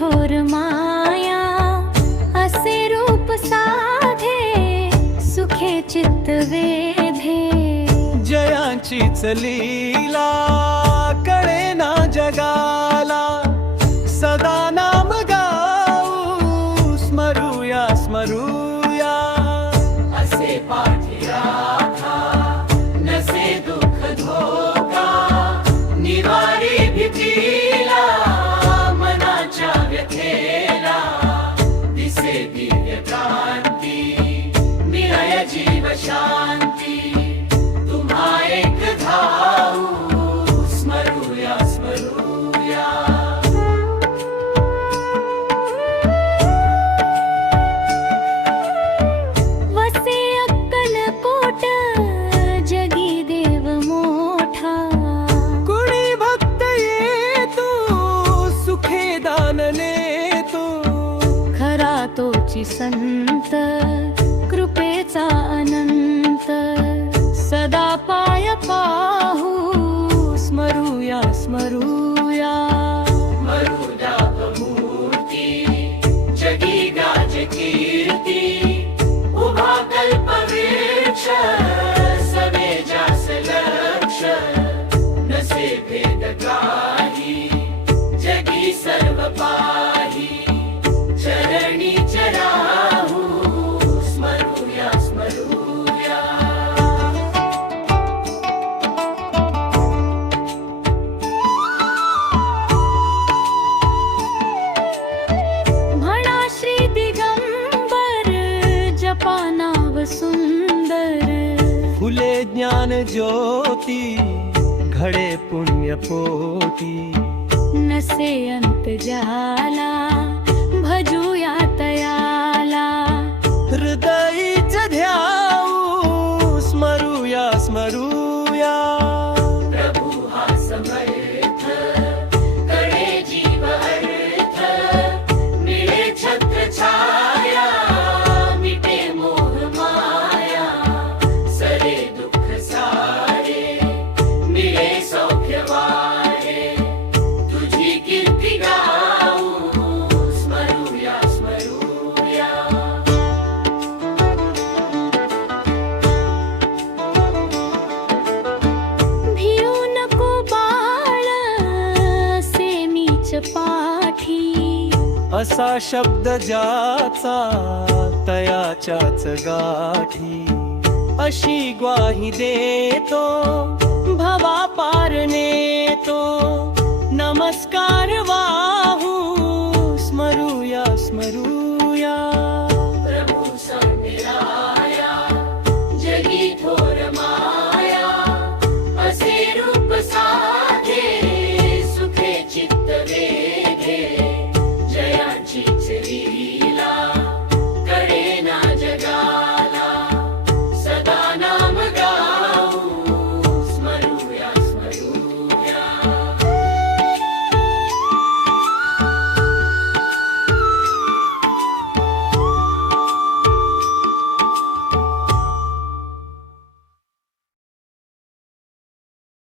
थोर माया, असे रूप साधे सुखे चित्त वेधे. जयांचीच लीला कळे ना जगाला, सदा नाम गाऊ स्मरूया स्मरूया. असे पाठी राखा नसे दुःख धोका, निवारी भीतीला मनाच्या व्यथेला. दिसे दिव्य क्रांती मिळय जीव शांती, तुम्हा एक धावू स्मरूया स्मरूया. वसे अक्कलकोट जगी देव मोठा, कुणी भक्त येतो सुखे दानने तो. खरा तोची संत कृपेचा अनंत. सदा पाय पाहू स्मरूया स्मरूया. मरुदा मूर्ती जगी गाज कीर्ती, उभा कल्पवृक्ष सवे जास लक्ष. नसे भेद काही जगी सर्व पाही, चरणी चराहू स्मरूया स्मरूया. म्हणा श्री दिगंबर जपा नाव सुंदर. फुले ज्ञान ज्योती घडे पुण्य पोटी. नसे अंत जाला भजूया तयाला. हृदयीच ध्याऊ स्मरूया स्मरूया. प्रभु हा समर्थ कडे जीव अर्थ, मिळे छत्र छाया मिटे मोह माया. सरे दुःख सारे मिळे सौख्य वारे, तुझी कीर्ती गाऊ स्मरूया स्मरूया. भिऊ नको बाळ असे मीच पाठी. असा शब्द ज्याचा तयाच्याच गाठी. अशी ग्वाही देतो भवा पार नेतो. नमस्कार वाहू